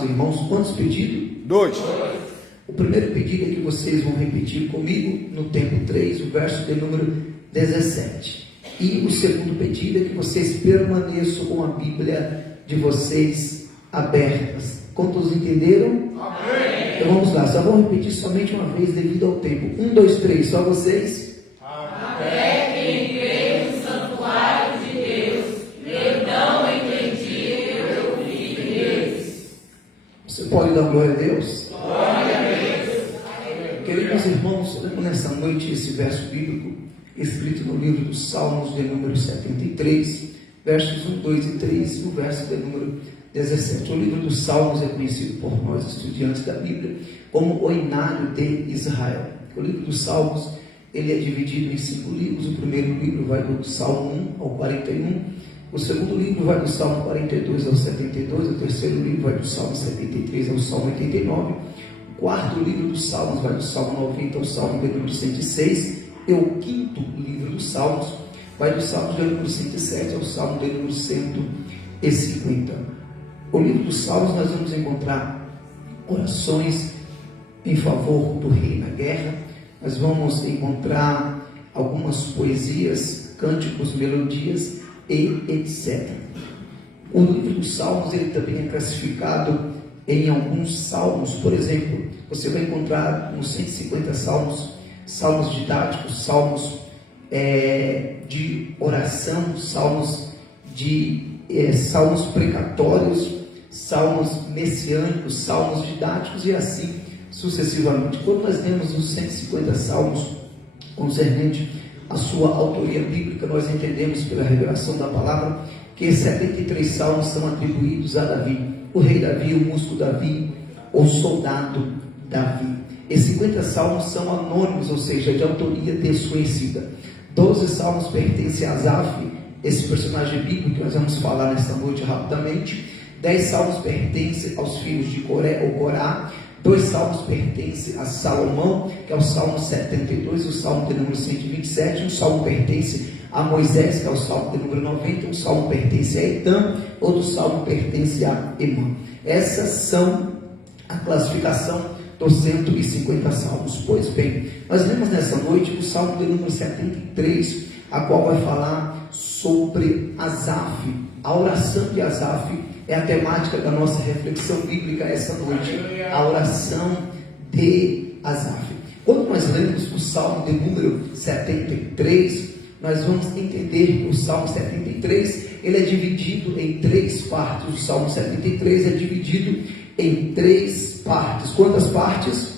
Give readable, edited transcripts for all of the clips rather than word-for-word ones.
amados irmãos, quantos pedidos? 2. O primeiro pedido é que vocês vão repetir comigo no tempo 3, o verso de número 17. E o segundo pedido é que vocês permaneçam com a Bíblia de vocês abertas. Quantos entenderam? Amém. Então vamos lá, só vou repetir somente uma vez devido ao tempo. 1, 2, 3, só vocês. Até que entrei no santuário de Deus, eu não entendi o que eu ouvi deles. Você pode dar glória a Deus? Glória a Deus. Queridos irmãos, lemos nessa noite esse verso bíblico escrito no livro dos Salmos de número 73, versos 1, 2 e 3, e o verso de número 17. O livro dos Salmos é conhecido por nós, estudantes da Bíblia, como o Inário de Israel. O livro dos Salmos, ele é dividido em 5 livros. O primeiro livro vai do Salmo 1 ao 41, o segundo livro vai do Salmo 42 ao 72, o terceiro livro vai do Salmo 73 ao Salmo 89, o quarto livro dos Salmos vai do Salmo 90 ao Salmo de número 106, e o quinto livro dos Salmos vai do Salmo de número 107 ao Salmo de número 150. O livro dos Salmos nós vamos encontrar orações em favor do rei na guerra, nós vamos encontrar algumas poesias, cânticos, melodias e etc. O livro dos Salmos ele também é classificado em alguns salmos. Por exemplo, você vai encontrar nos 150 salmos, salmos didáticos, salmos de oração, salmos precatórios, salmos messiânicos, salmos didáticos e assim sucessivamente. Quando nós lemos os 150 salmos concernente à sua autoria bíblica, nós entendemos pela revelação da palavra que 73 salmos são atribuídos a Davi, o rei Davi, o músico Davi, o soldado Davi. E 50 salmos são anônimos, ou seja, de autoria desconhecida. 12 salmos pertencem a Asaf, esse personagem bíblico que nós vamos falar nesta noite rapidamente. 10 salmos pertencem aos filhos de Coré ou Corá. 2 salmos pertencem a Salomão, que é o Salmo 72, o Salmo de número 127. Um salmo pertence a Moisés, que é o Salmo de número 90. Um salmo pertence a Etã, outro salmo pertence a Emã. Essas são a classificação dos 150 salmos. Pois bem, nós lemos nessa noite o Salmo de número 73, a qual vai falar sobre Asaf. A oração de Asaf é a temática da nossa reflexão bíblica essa noite, a oração de Asaf. Quando nós lemos o Salmo de número 73, nós vamos entender que o Salmo 73, ele é dividido em 3 partes. O Salmo 73 é dividido em 3 partes. Quantas partes?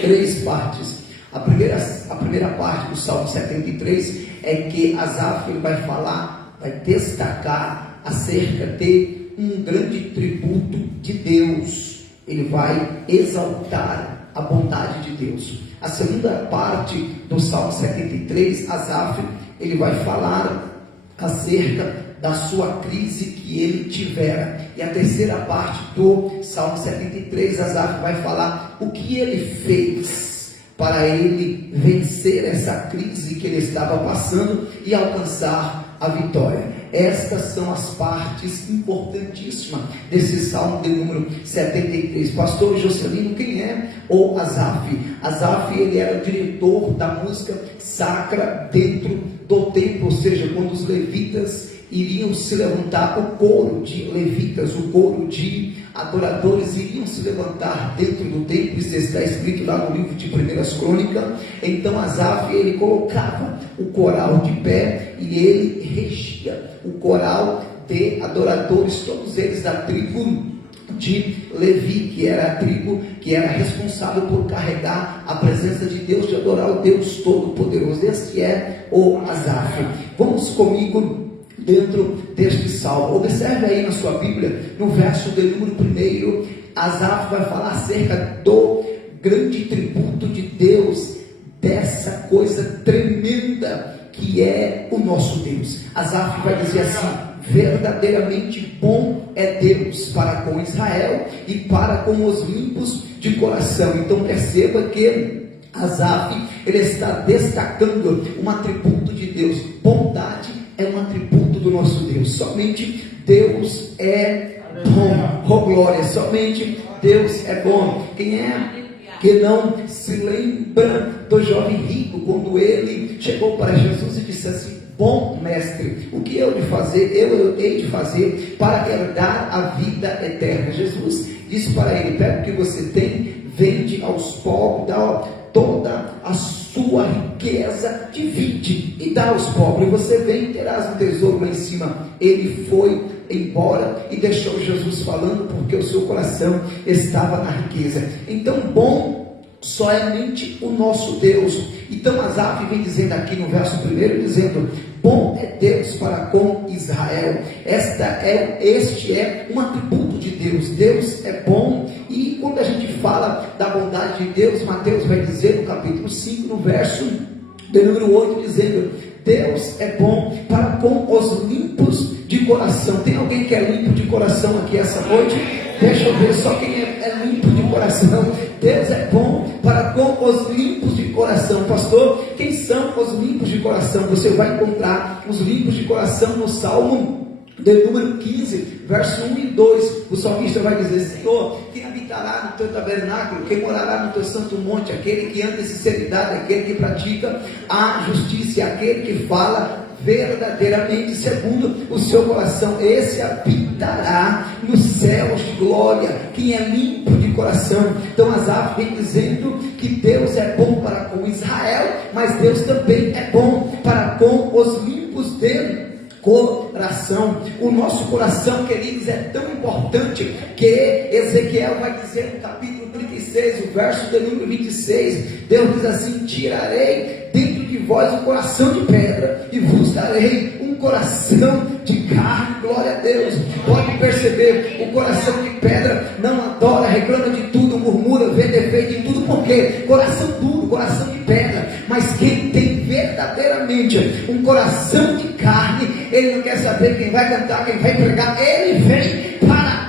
3 partes. A primeira parte do Salmo 73 é que Asaf ele vai falar, vai destacar acerca de um grande tributo de Deus. Ele vai exaltar a bondade de Deus. A segunda parte do Salmo 73, Asaf, ele vai falar acerca da sua crise que ele tivera. E a terceira parte do Salmo 73, Asaf vai falar o que ele fez para ele vencer essa crise que ele estava passando e alcançar a vitória. Estas são as partes importantíssimas desse Salmo de número 73. Pastor Jocelino, quem é o Asaf? Asaf, ele era o diretor da música sacra dentro do templo, ou seja, quando os levitas iriam se levantar, o coro de levitas, o coro de adoradores iriam se levantar dentro do templo. Isso está escrito lá no livro de 1 Crônicas. Então Asaf, ele colocava o coral de pé e ele regia o coral de adoradores, todos eles da tribo de Levi, que era a tribo que era responsável por carregar a presença de Deus, de adorar o Deus Todo-Poderoso. Esse é o Asaf. Vamos comigo dentro deste salmo. Observe aí na sua Bíblia, no verso de número 1, Asaf vai falar acerca do grande tributo de Deus, dessa coisa tremenda que é o nosso Deus. Asaf vai dizer assim: verdadeiramente bom é Deus para com Israel e para com os limpos de coração. Então perceba que Asaf, ele está destacando um atributo de Deus. Bondade é um atributo do nosso Deus. Somente Deus é bom. Oh glória, somente Deus é bom. Quem é que não se lembra do jovem rico, quando ele chegou para Jesus e disse assim: bom mestre, o que eu hei de fazer para herdar a vida eterna? Jesus disse para ele: pega o que você tem, vende aos pobres, dá toda a sua riqueza, divide e dá aos pobres, e você vem e terás um tesouro lá em cima. Ele foi embora e deixou Jesus falando, porque o seu coração estava na riqueza. Então, bom somente o nosso Deus. Então Asaf vem dizendo aqui no verso 1, dizendo: bom é Deus para com Israel. Este é um atributo de Deus. Deus é bom. E quando a gente fala da bondade de Deus, Mateus vai dizer no capítulo 5, no verso de número 8, dizendo: Deus é bom para com os limpos de coração. Tem alguém que é limpo de coração aqui essa noite? Deixa eu ver só quem é limpo de coração. Deus é bom para com os limpos de coração. Pastor, quem são os limpos de coração? Você vai encontrar os limpos de coração no Salmo de número 15, verso 1 e 2, o salmista vai dizer: Senhor, quem habitará no teu tabernáculo, quem morará no teu santo monte? Aquele que anda em sinceridade, aquele que pratica a justiça, aquele que fala verdadeiramente segundo o seu coração, esse habitará nos céus de glória. Quem é limpo de coração. Então Asaf vem dizendo que Deus é bom para com Israel, mas Deus também é bom para com os limpos dele coração. O nosso coração, queridos, é tão importante que Ezequiel vai dizer no capítulo 36, o verso de número 26, Deus diz assim: tirarei dentro de vós um coração de pedra e vos darei um coração de carne. Glória a Deus. Pode perceber, o coração de pedra não adora, reclama de tudo, murmura, vê defeito em tudo. Por quê? Coração duro, coração de pedra. Mas quem tem verdadeiramente um coração de carne, ele não quer saber quem vai cantar, quem vai pregar, ele vem para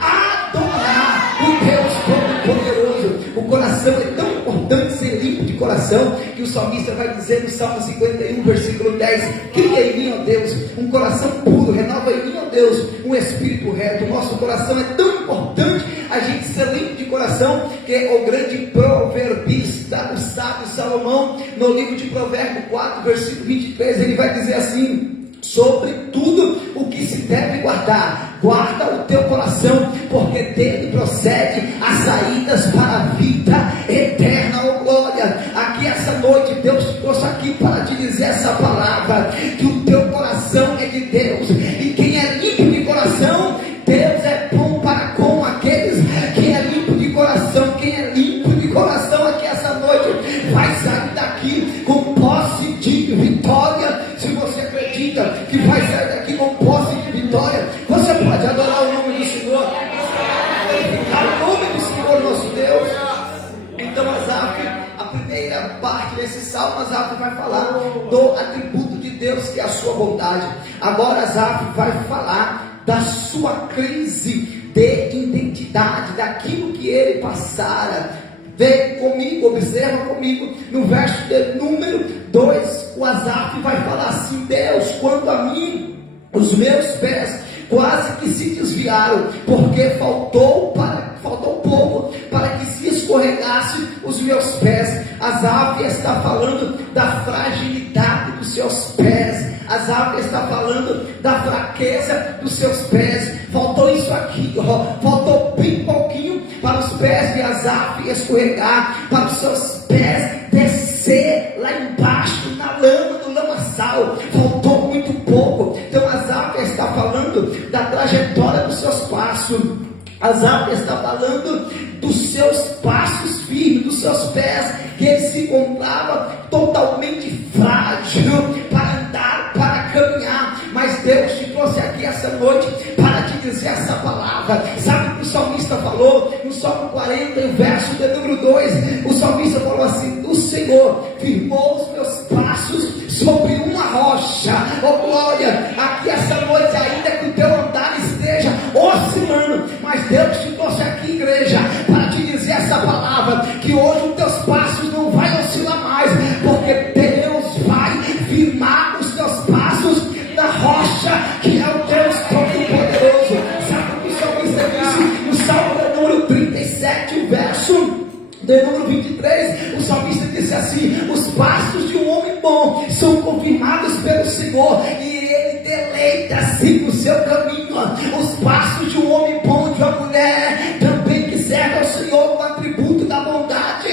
adorar o Deus Todo-Poderoso. O coração é tão importante ser limpo de coração, que o salmista vai dizer no Salmo 51, versículo 10: cria em mim, ó Deus, um coração puro, renova em mim, ó Deus, um espírito reto. O nosso coração é tão importante a gente ser limpo de coração, que o grande proverbista, o sábio Salomão, no livro de Provérbios 4, versículo 23, ele vai dizer assim: sobre tudo o que se deve guardar, guarda o teu coração, porque dele procede as saídas para a vida eterna. Oh glória, aqui essa noite Deus te trouxe aqui para te dizer essa palavra, que o teu coração é de Deus, e quem é limpo de coração, Deus é bom para com aqueles que é limpo de coração. Quem é limpo de coração aqui essa noite vai sair daqui com posse de vitória. Se você acredita que vai sair daqui com posse de vitória, você pode adorar o nome do Senhor, glorificar o nome do Senhor nosso Deus. Então Asaf, a primeira parte desse salmo, Asaf vai falar do atributo de Deus, que é a sua bondade. Agora Asaf vai falar da sua crise de identidade, daquilo que ele passara. Vem comigo, observa comigo, no verso de número 2, o Asaf vai falar assim: Deus, quanto a mim, os meus pés quase que se desviaram, porque faltou pouco para que se escorregasse os meus pés. Asaf está falando da fragilidade dos seus pés. Asaf está falando da fraqueza dos seus pés. Faltou isso aqui, faltou bem pouquinho para os pés de Asaf escorregar, para os seus pés descer lá embaixo na lama do lamaçal. Faltou muito pouco. Então Asaf está falando da trajetória dos seus passos. Asaf está falando dos seus passos firmes, dos seus pés, que ele se encontrava totalmente frágil para andar, para caminhar. Mas Deus te trouxe aqui essa noite para te dizer essa palavra. Sabe o que o salmista falou? No Salmo 40, verso de número 2, o salmista falou assim: o Senhor firmou os meus passos sobre uma rocha. Oh glória, aqui essa noite, ainda que o teu andar esteja oscilando, mas Deus te trouxe aqui, igreja, para te dizer essa palavra, que hoje os teus passos não vai oscilar mais, porque Deus vai firmar os teus passos na rocha, que é o Deus Todo-Poderoso. Sabe o que o salmista 37, o verso de número 23, o salmista disse assim: os passos de um homem bom são confirmados pelo Senhor, e ele deleita-se no seu caminho. Os passos de um homem bom, de uma mulher também que serve ao Senhor com o atributo da bondade,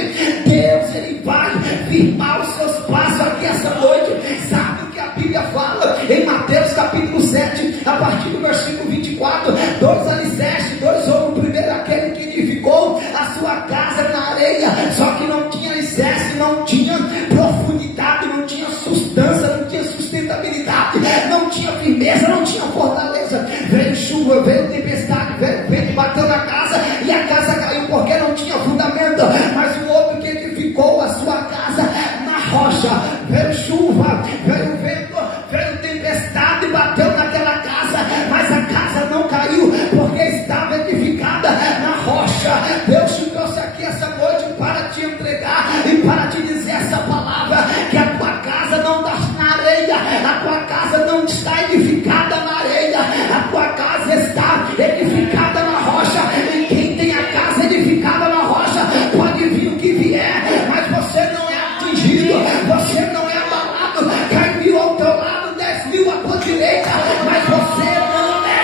Deus, ele vai firmar os seus passos aqui essa noite. Sabe o que a Bíblia fala em Mateus capítulo 7, a partir do versículo 24? Dois alicerces, dois homens. O primeiro, aquele que edificou a sua casa na areia, só que não tinha alicerce, não tinha profundidade, não tinha substância, não tinha sustentabilidade, não tinha firmeza, não tinha fortaleza. Veio chuva, veio tempestade, veio vento, bateu na casa e a casa caiu porque não tinha fundamento. Mas o outro que edificou a sua casa na rocha, veio chuva, veio vento, veio tempestade, bateu naquela casa, mas a casa não caiu porque estava edificada na rocha. Deus te trouxe aqui essa noite para te entregar e para te dizer essa palavra: que a tua casa não está na areia, a tua casa não está edificada na areia, a tua casa está edificada na rocha. E quem tem a casa edificada na rocha, pode vir o que vier, mas você não é atingido, você não é abalado. Cai mil ao teu lado, 10 mil à tua direita, mas você não é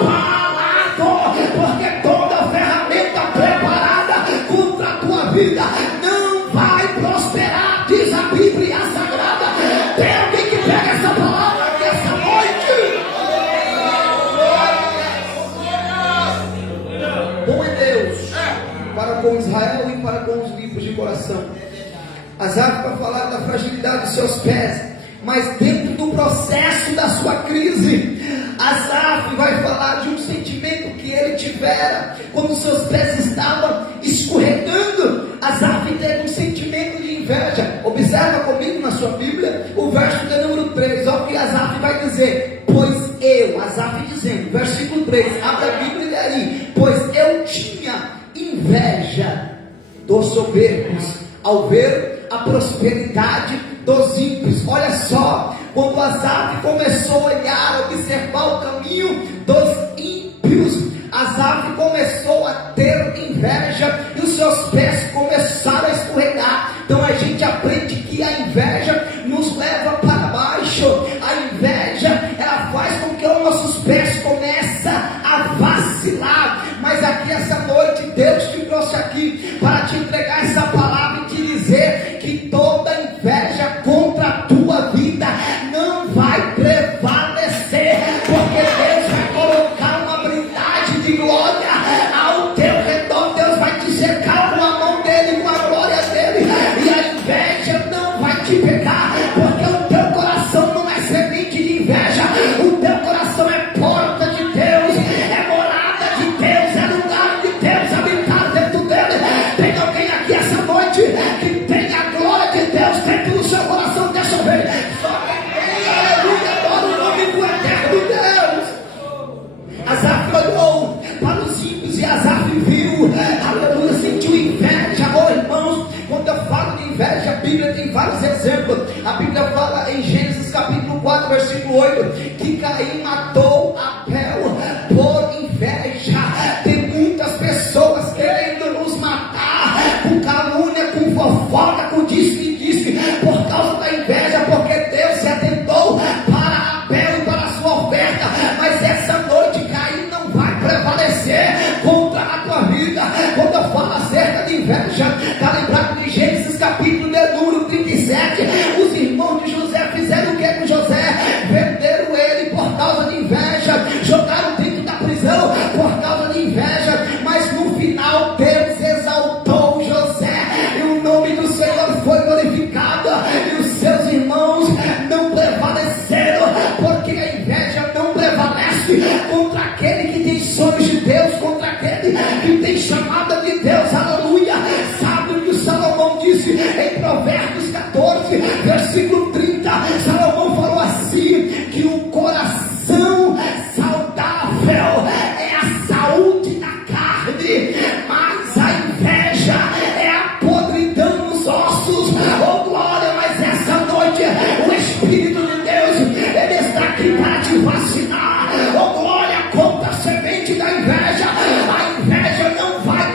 abalado, porque toda ferramenta preparada contra a tua vida não vai prosperar, diz a Bíblia Sagrada. Tem alguém que pega essa palavra aqui essa noite? Bom é Deus para com Israel e para com os limpos de coração. Asaf vai falar da fragilidade dos seus pés, mas dentro do processo da sua crise, Asaf vai falar de um sentimento que ele tivera quando seus pés estavam escorregando. Asaf teve um sentimento de inveja. Observa comigo na sua Bíblia o verso de número 3, olha o que Asaf vai dizer: pois eu, Asaf dizendo, versículo 3, abre a Bíblia e lê aí: pois eu tinha inveja dos soberbos ao ver a prosperidade dos ímpios. Olha só, quando Asaf começou a olhar, observar o caminho dos ímpios, Asaf começou a ter inveja e os seus pés começaram a escorregar. Então a gente aprende que a inveja nos leva para baixo. A inveja, ela faz com que os nossos pés comecem a vacilar. Mas aqui essa noite Deus te trouxe aqui para te entregar essa palavra e te dizer que toda inveja contra a tua vida não vai prevalecer, porque Deus vai colocar uma blindagem de glória ao teu redor. Deus vai te cercar com a mão dele, com a glória dele, e a inveja não vai te pegar, porque o teu coração não é semente de inveja, o teu coração é porta de Deus, é morada de Deus, é lugar de Deus habitar dentro dele. Tem alguém aqui essa noite que tem a glória de Deus dentro do seu coração? Deixa eu ver. Só quem tem, aleluia, adora o nome do eterno Deus. Asaf olhou para os ímpios e Asaf viu, aleluia, sentiu inveja. Oh, irmãos, quando eu falo de inveja, a Bíblia tem vários exemplos. A Bíblia fala em Gênesis capítulo 4, versículo 8, que Caim matou Abel por inveja. Tem muitas pessoas querendo nos matar com calúnia, com fofoca, com disse-me-disse, por causa da inveja, porque Deus se atentou para Abel e para a sua oferta. Mas essa noite Caim não vai prevalecer contra a tua vida. Quando eu falo acerca de inveja, está lembrado de Gênesis capítulo de número 37, os irmãos de José fizeram o que com José? Venderam ele por causa de inveja, jogaram dentro da prisão por causa de inveja, mas no final Deus exaltou José e o nome do Senhor foi glorificado, e os seus irmãos não prevaleceram, porque a inveja não prevalece contra aquele que tem sonhos de Deus, contra aquele que tem chamada de Deus. Aleluia. Sabe o que o Salomão disse em Provérbios 14, versículo 30? Salomão falou assim, que o coração saudável é a saúde da carne, mas a inveja é a podridão nos ossos. Oh glória, mas essa noite o Espírito de Deus, ele está aqui para te vacinar. Oh glória, contra a semente da inveja. A inveja não vai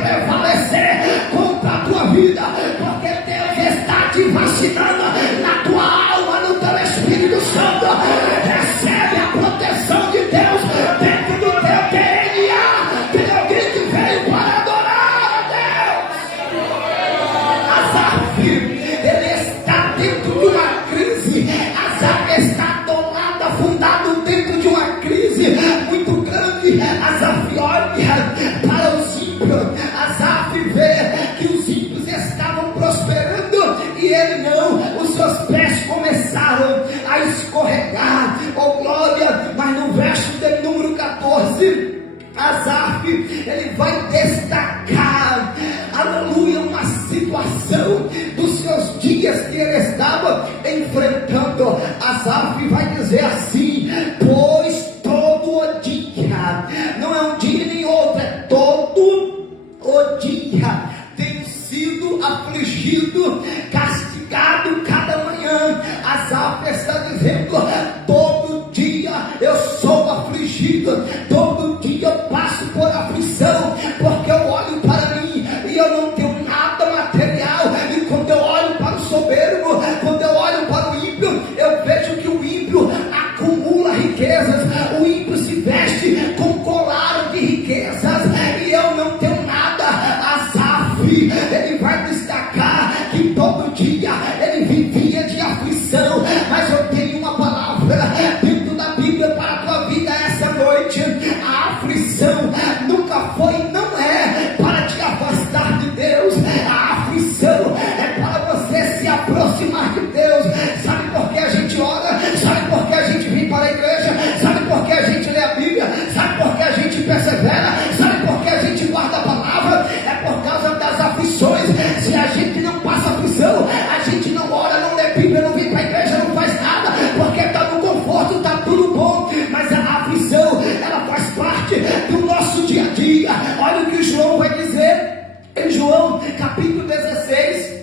dia tenho sido afligido, castigado cada manhã. Asaf está dizendo: todo dia eu sou afligido, todo dia eu passo por aflição, porque eu olho para mim e eu não tenho nada material. E quando eu olho para o soberbo, quando eu olho para o ímpio, eu vejo que o ímpio acumula riquezas, o ímpio se veste com colar de riquezas e eu não tenho nada. Asaf, ele vai destacar que todo dia ele vivia de aflição, mas eu tenho uma palavra dentro da Bíblia para a tua vida essa noite. A aflição nunca foi e não é para te afastar de Deus. A aflição é para você se aproximar de Deus. Sabe por que a gente ora? Sabe por que a gente vem para a igreja? Sabe por que a gente lê a Bíblia? Sabe por que a gente persevera? Sabe por que a gente guarda a palavra? É por causa das aflições. Se a gente não passa aflição, a gente não ora, não lê Bíblia, não vem para a igreja, não faz nada, porque está no conforto, está tudo bom. Mas a aflição, ela faz parte do nosso dia a dia. Olha o que João vai dizer em João capítulo 16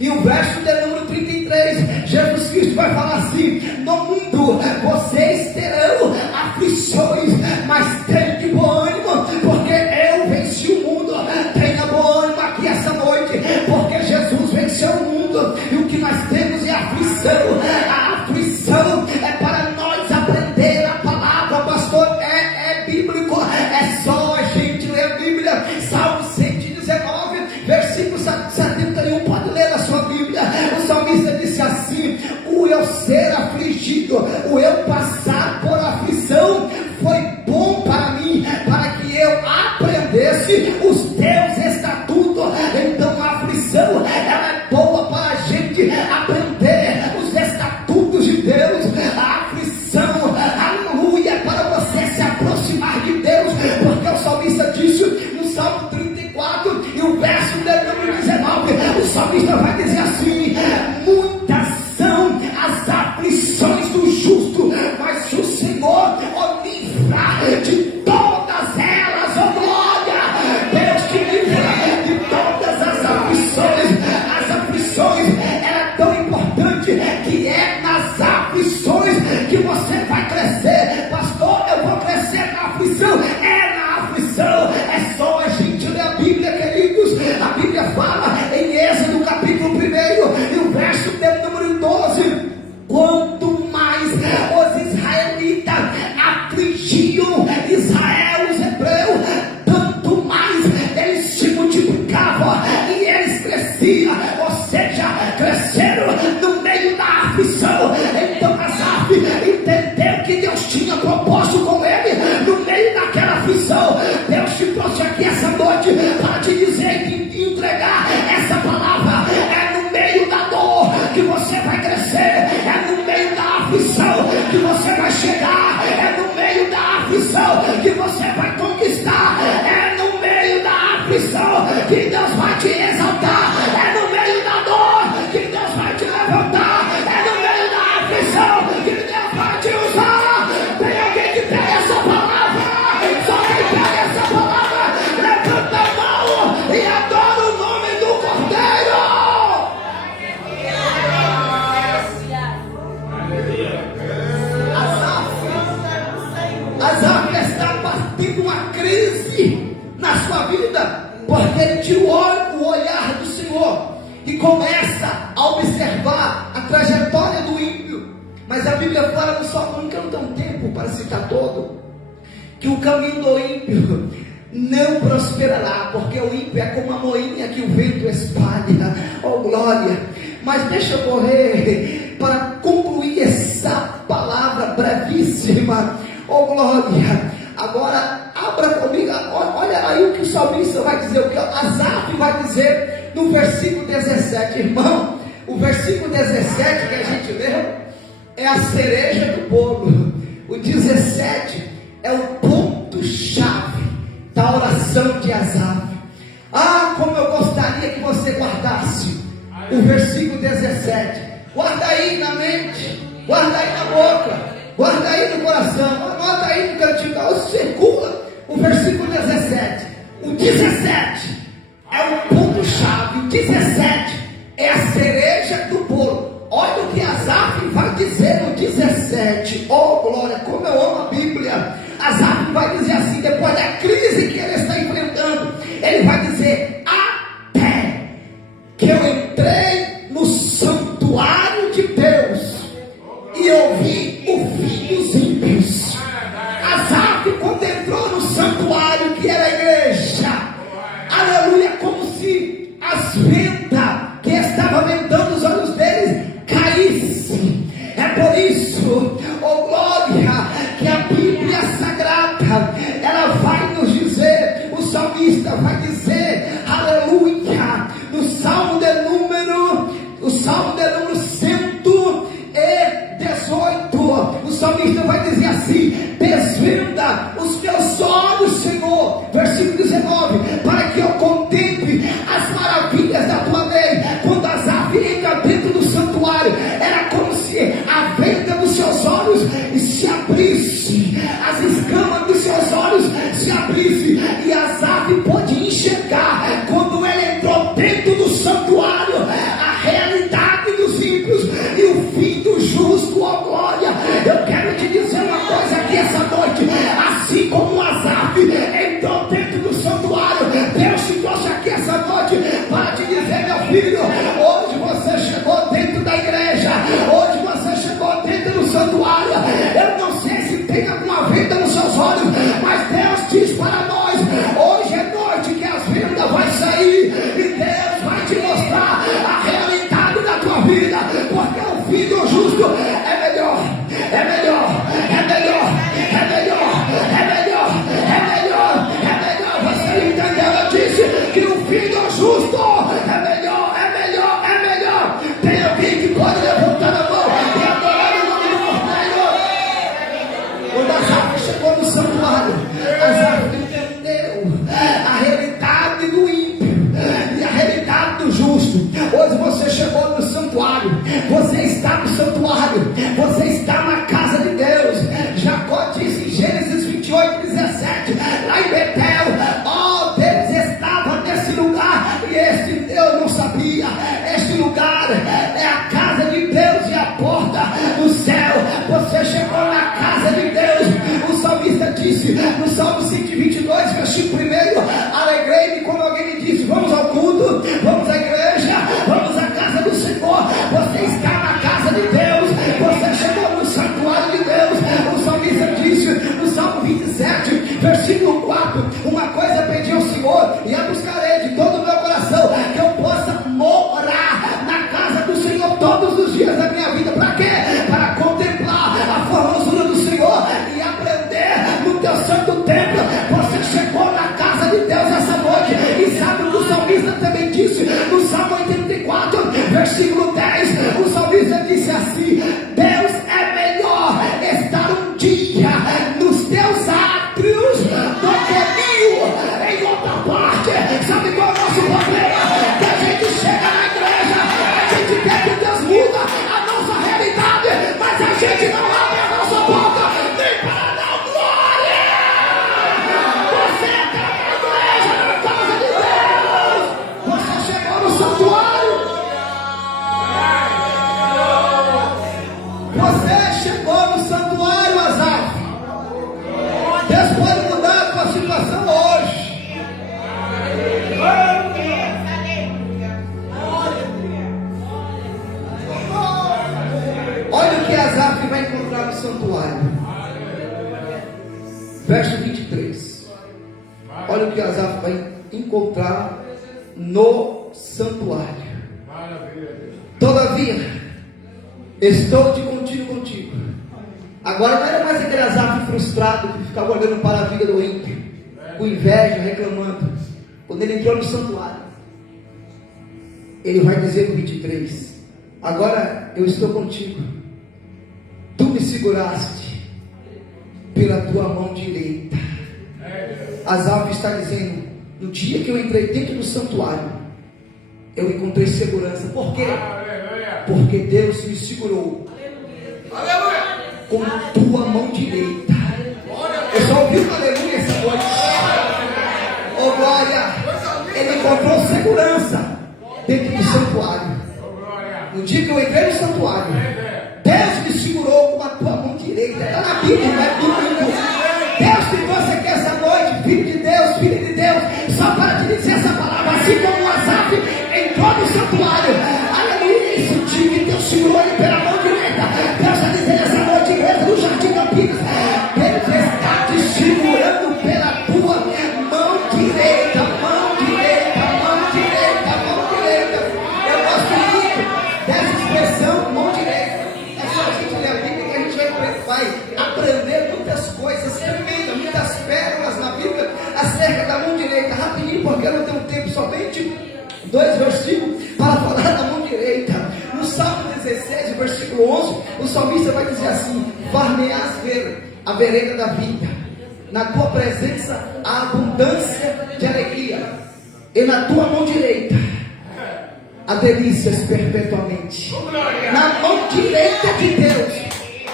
e o verso de número 33. Jesus Cristo vai falar assim: no mundo vocês terão aflições, mas tenham de bom ânimo, porque eu venci o mundo. Tenha bom ânimo aqui essa noite, porque Jesus venceu o mundo. E o que nós temos é aflição. A aflição é para nós aprender a palavra, pastor. É bíblico, é só a gente ler a Bíblia. Salmo 119, versículo 71, pode ler na sua Bíblia. O salmista disse assim: o eu ser afligido, o eu passar por aflição foi bom para mim, para que eu aprendesse os teus estatutos. Então a aflição, ela é boa para a gente aprender os estatutos de Deus. A aflição, aleluia, é para você se aproximar de Deus, porque o salmista disse no Salmo 34 e o verso de número 19, o salmista vai dizer assim: muitas são as aflições do justo, mas o Senhor o livra de todas elas. Oh glória, Deus te livra de todas as aflições. As aflições, ela é tão importante que é nas aflições que você vai crescer. Pastor, eu vou crescer na aflição. É na aflição, é só a gente ler a Bíblia, queridos. A Bíblia fala em Êxodo capítulo 1 e o verso de número 12: quanto mais os israelitas afligiam Israel, os hebreus, tanto mais eles se multiplicavam e eles cresciam, ou seja, cresceram no meio da aflição. Então Asaf entendeu que Deus tinha propósito com ele no meio daquela aflição. Deus te trouxe aqui essa noite para te dizer e entregar essa palavra. É no meio da dor que você vai crescer, é no meio da aflição que você vai chegar, é no meio da aflição que você vai conquistar, é no meio da aflição que Deus vai te exaltar, é no meio da dor que Deus vai te levantar, é no meio da aflição que Deus vai te usar. Tem alguém que pega essa palavra? Só quem pega essa palavra, levanta a mão e adora o nome do Cordeiro. Asaf está partindo uma crise na sua vida, porque ele tirou o olhar do Senhor e começa a observar a trajetória do ímpio. Mas a Bíblia fala no Salmo 1, que eu não tenho tempo para citar todo, que o caminho do ímpio não prosperará, porque o ímpio é como a moinha que o vento espalha. Oh glória! Mas deixa eu correr para concluir essa palavra brevíssima. Oh glória! Agora abra comigo, olha aí o que o salmista vai dizer, o que Asaf vai dizer no versículo 17, irmão. O versículo 17 que a gente leu é a cereja do bolo. O 17 é o ponto-chave da oração de Asaf. Ah, como eu gostaria que você guardasse o versículo 17. Guarda aí na mente, guarda aí na boca, guarda aí no coração, anota aí no cantinho, circula o versículo 17. O 17 o ponto-chave. 17 é a cereja do bolo. Olha o que Asaf vai dizer no 17. Oh, glória, como eu amo a Bíblia. Asaf vai dizer assim, depois da crise que ele está enfrentando, ele vai dizer: até que eu entrei no santuário de Deus e ouvi o fim dos ímpios. Asaf, quando entrou no santuário, que era a igreja, aleluia, como se as vendas que estavam vendando os olhos deles caíssem. É por isso, oh glória, que a Bíblia Sagrada, ela vai nos dizer, o salmista vai dizer, aleluia, no Salmo de número 118, o salmista vai dizer assim: desvenda os meus olhos, Senhor, versículo 19, para que eu contemple as maravilhas da tua lei. Quando Asaf entra dentro do santuário, era como se a venda dos seus olhos se abrisse, as escamas dos seus olhos se abrisse, e Asaf pôde enxergar, quando ele entrou dentro do santuário, a realidade dos ímpios e o fim do justo. Ó glória, eu quero te dizer uma coisa aqui essa noite: assim como Asaf entrou dentro do santuário, Deus te trouxe aqui essa noite para te dizer, meu filho, hoje você chegou dentro da igreja, hoje você chegou dentro do santuário. Eu não sei se tem alguma venda nos seus olhos, mas Deus diz para nós: hoje é noite que as vendas vai sair, e Deus vai te mostrar a realidade da tua vida, porque o fim do justo é melhor, é melhor, é melhor, é melhor, é melhor, é melhor, é melhor. Você entendeu? Eu disse que o fim do justo é melhor, é melhor, é melhor. Tem alguém que pode levantar a mão e adorar o nome do Cordeiro? Quando Asaf chegou no santuário, Asaf entendeu a realidade do ímpio e a realidade do justo. Hoje você chegou no santuário, você está no santuário, você está na casa de Deus. Jacó disse em Gênesis 28:17, lá em Betel: ó, Deus estava nesse lugar, e este eu não sabia. Este lugar é a casa de Deus e a porta do céu. Você chegou na casa de Deus. O salmista disse no Salmo 122, versículo 1: alegrei-me quando alguém me disse: vamos ao culto, vamos à igreja, vamos à casa do Senhor. Você está na casa de Deus, você chegou no santuário de Deus. O salmista disse no Salmo 27, versículo 4: uma coisa pedi ao Senhor, e a buscarei de todo o meu coração, que eu possa morar na casa do Senhor todos os dias da minha vida. Para quê? Para contemplar a formosura do Senhor e aprender no teu santo templo. Você chegou na casa de Deus essa noite, e sabe o que o salmista também disse no Salmo 84, versículo 10? O salmista disse assim: Deus é melhor estar um dia nos teus átrios do que mil em outra parte. Sabe qual é o nosso problema? Que a gente chega na igreja, a gente quer que Deus muda a nossa realidade, mas a gente não abre a nossa boca nem para dar glória. Você está na igreja, na casa de Deus, você chegou no santuário, você chegou no santuário, Asaf. Deus pode mudar a tua situação hoje. Olha o que Asaf vai encontrar no santuário. Verso 23. Olha o que Asaf vai encontrar no santuário. Todavia, estou de contigo. Agora não era mais aquele Asaf frustrado que ficava olhando para a vida do ímpio, com inveja, reclamando. Quando ele entrou no santuário, ele vai dizer no 23: agora eu estou contigo. Tu me seguraste pela tua mão direita. Asaf está dizendo: no dia que eu entrei dentro do santuário, eu encontrei segurança. Por quê? Porque Deus me segurou com tua mão direita. Eu só ouvi um aleluia essa noite. Oh glória! Ele encontrou segurança santuário. No dia que eu entrei no santuário, Deus me segurou com a tua mão direita. Está na Bíblia, não é domingo. Deus te trouxe aqui essa noite, filho de Deus, só para te dizer essa palavra, assim como o Asaf entrou no santuário. Aleluia, isso que Deus segurou ele pela mão direita. Deus está dizendo essa noite, igreja do Jardim Campinas, Deus está te segurando pela tua mão direita, mão direita, mão direita, mão direita. Eu gosto muito dessa expressão, mão direita. É só a gente ler a Bíblia que a gente vai aprender muitas coisas tremendas, muitas pérolas na Bíblia acerca da mão direita. Rapidinho, porque eu não tenho tempo, somente 2 versículos para falar da mão direita. No Salmo 16, versículo 11, o salmista vai dizer assim: farmeás a vereda da vida, na tua presença há abundância de alegria, e na tua mão direita há delícias perpetuamente. Na mão direita de Deus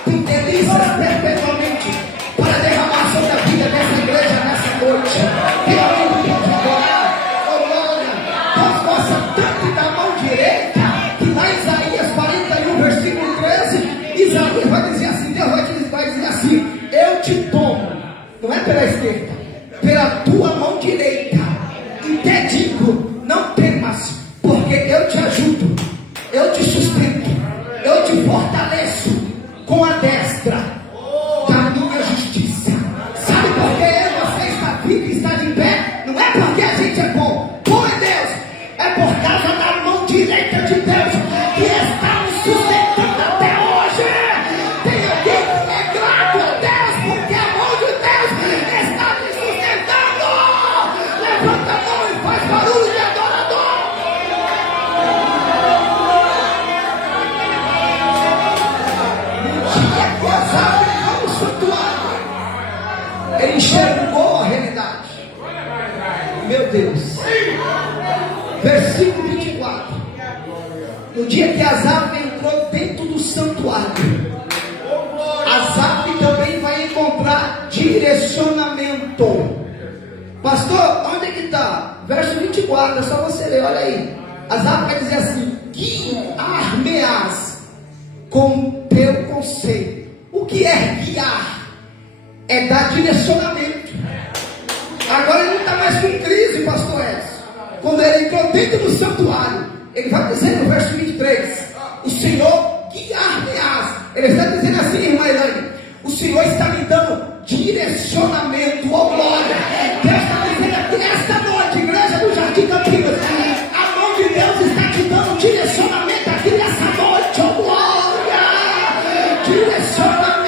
tem delícias perpetuamente para derramar sobre a vida dessa igreja nessa noite. Tem alguém que pode adorar? Oh glória! Deus gosta tanto da mão direita que lá em Isaías 41, versículo 13, Isaías vai dizer assim: Deus vai dizer assim: eu te tomo, não é pela esquerda, pela tua mão direita, e te digo, não temas, porque eu te ajudo, eu te sustento, eu te fortaleço com a destra da minha justiça. Sabe por que você está vivo e está de pé? Não é porque a gente é bom, bom é Deus, é por causa da mão direita de Deus que está nos sustentando até hoje. Tem alguém que é grato a Deus porque a mão de Deus está me sustentando. Levanta a mão e faz barulho de adorador. Ele enxergou a realidade. Meu Deus. Versículo 24. No dia que Asaf entrou dentro do santuário, Asaf também vai encontrar direcionamento. Pastor, onde é que está? Verso 24, é só você ler, olha aí. Asaf vai dizer assim: guiar-me-ás com teu conselho. O que é guiar? É dar direcionamento. Agora ele não está mais com crise, pastor Edson. Quando ele entrou dentro do santuário, ele vai dizer no verso 23: o Senhor guiar-me-ás. Ele está dizendo assim, irmã Elaine: o Senhor está me dando direcionamento, oh glória. Deus está dizendo aqui nesta noite, igreja do Jardim Campinas, a mão de Deus está te dando direcionamento aqui nessa noite, oh glória. Direcionamento.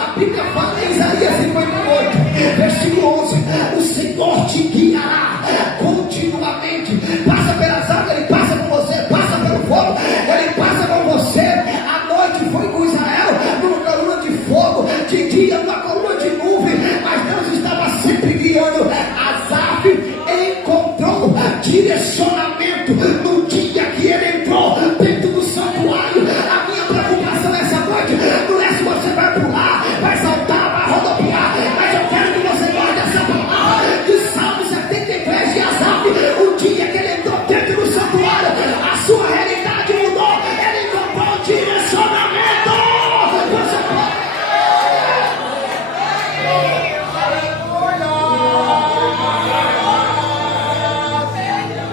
A Bíblia fala em Isaías 58, versículo 11: o Senhor te guiará continuamente. Passa pelas águas, ele passa com você. Passa pelo fogo, ele passa com você. A noite foi com Israel numa coluna de fogo, de dia numa coluna de nuvem, mas Deus estava sempre guiando. Asaf encontrou direcionamento no dia que ele entrou dentro do santuário. A minha preocupação nessa noite não é se você vai pular, vai saltar, vai rodopiar, mas eu quero que você guarde essa palavra de Salmo 73 de Asaf. O dia que ele entrou dentro do santuário, a sua realidade mudou. Ele encontrou direcionamento. Você pode.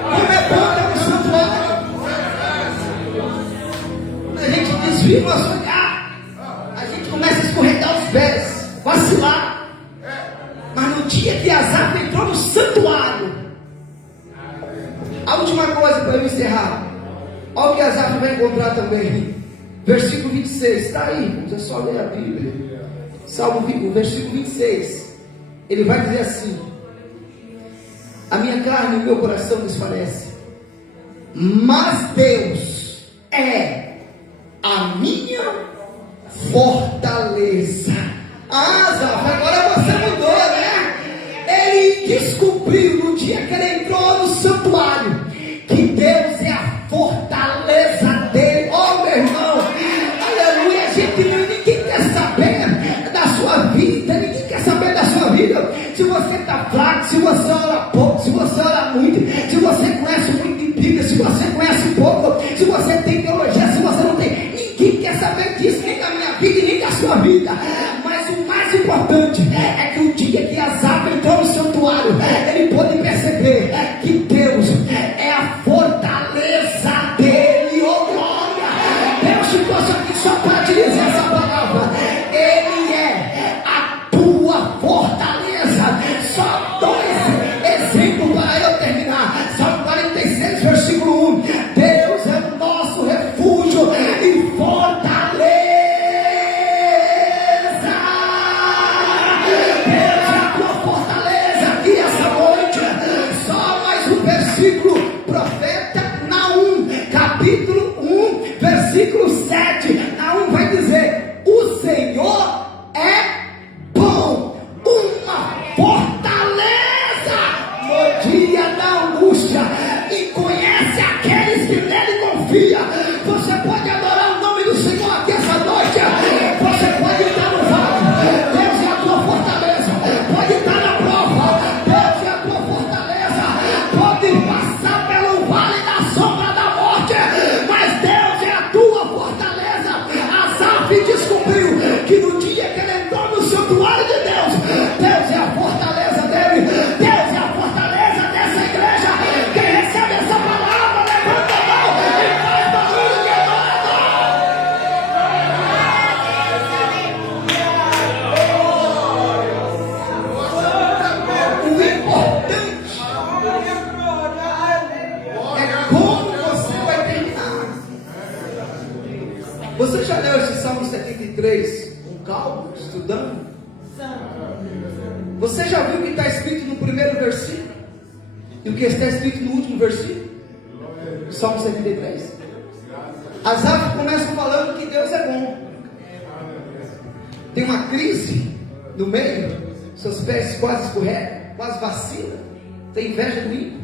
Como é bom estar no santuário. Quando a gente desvia o nosso olhar, a gente começa a escorregar os pés, vacilar. Mas no dia que Asaf entrou no santuário, a última coisa para eu encerrar, olha o que Asaf vai encontrar também. Versículo 26, está aí, vamos é só ler a Bíblia. Salmo, o versículo 26, ele vai dizer assim: a minha carne e o meu coração desfalecem, mas Deus é a minha fortaleza. Asaf, agora você mudou, né? Ele descobriu no dia que ele entrou no santuário que Deus é a fortaleza dele. Oh meu irmão, aleluia. Gente, ninguém quer saber da sua vida, ninguém quer saber da sua vida. Se você está fraco, se você ora pouco, se você ora muito, se você conhece muito de Bíblia, se você conhece versículo, profeta Naum, capítulo 1, versículo 7. Naum vai dizer: o Senhor é bom, uma fortaleza no dia da angústia, e conhece aqueles que nele confia. Você pode adorar o nome do Senhor aqui essa noite. Você pode estar no vale, Deus é a tua fortaleza. Pode estar na prova, Deus é a tua fortaleza. Pode passar pelo vale da sombra da morte, mas Deus é a tua fortaleza. Asaf descobriu que no dia que ele entrou no santuário de Deus, Deus é a fortaleza dele. Deus é a fortaleza dessa igreja. Quem recebe essa palavra, levanta a mão e faz barulho de adorador. O importante é como você vai terminar. Você já leu esse Salmo 73 com calma, estudando? Você já viu o que está escrito no primeiro versículo? E o que está escrito no último versículo? Salmo 73. Asaf começa falando que Deus é bom. Tem uma crise no meio, seus pés quase escorregam, quase vacila, tem inveja do ímpio.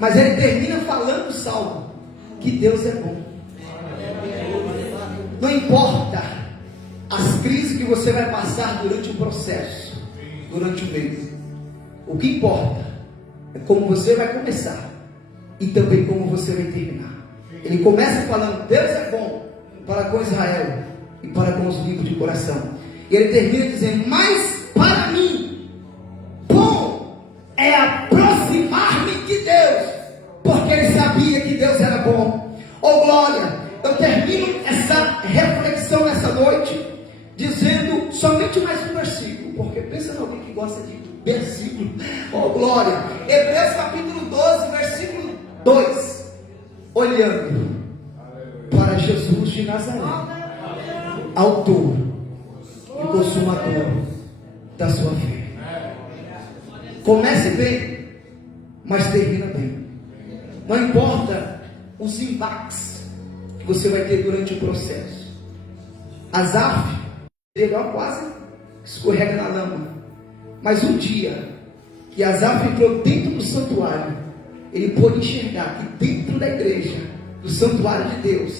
Mas ele termina falando o salmo que Deus é bom. Não importa as crises que você vai passar durante o processo, durante o mês. O que importa é como você vai começar e também como você vai terminar. Ele começa falando: Deus é bom para com Israel e para com os limpos de coração. E ele termina dizendo: mas para mim, bom é aproximar-me de Deus, porque ele sabia que Deus era bom. Oh glória! Eu termino essa reflexão nessa noite dizendo somente mais um versículo, porque pensa em alguém que gosta de versículo. Oh glória! Hebreus capítulo 12, versículo 2. Olhando para Jesus de Nazaré, autor e consumador da sua fé. Comece bem, mas termina bem. Não importa os embates que você vai ter durante o processo. Asaf, ele quase escorrega na lama. Mas um dia que Asaf entrou dentro do santuário, ele pôde enxergar que dentro da igreja, do santuário de Deus,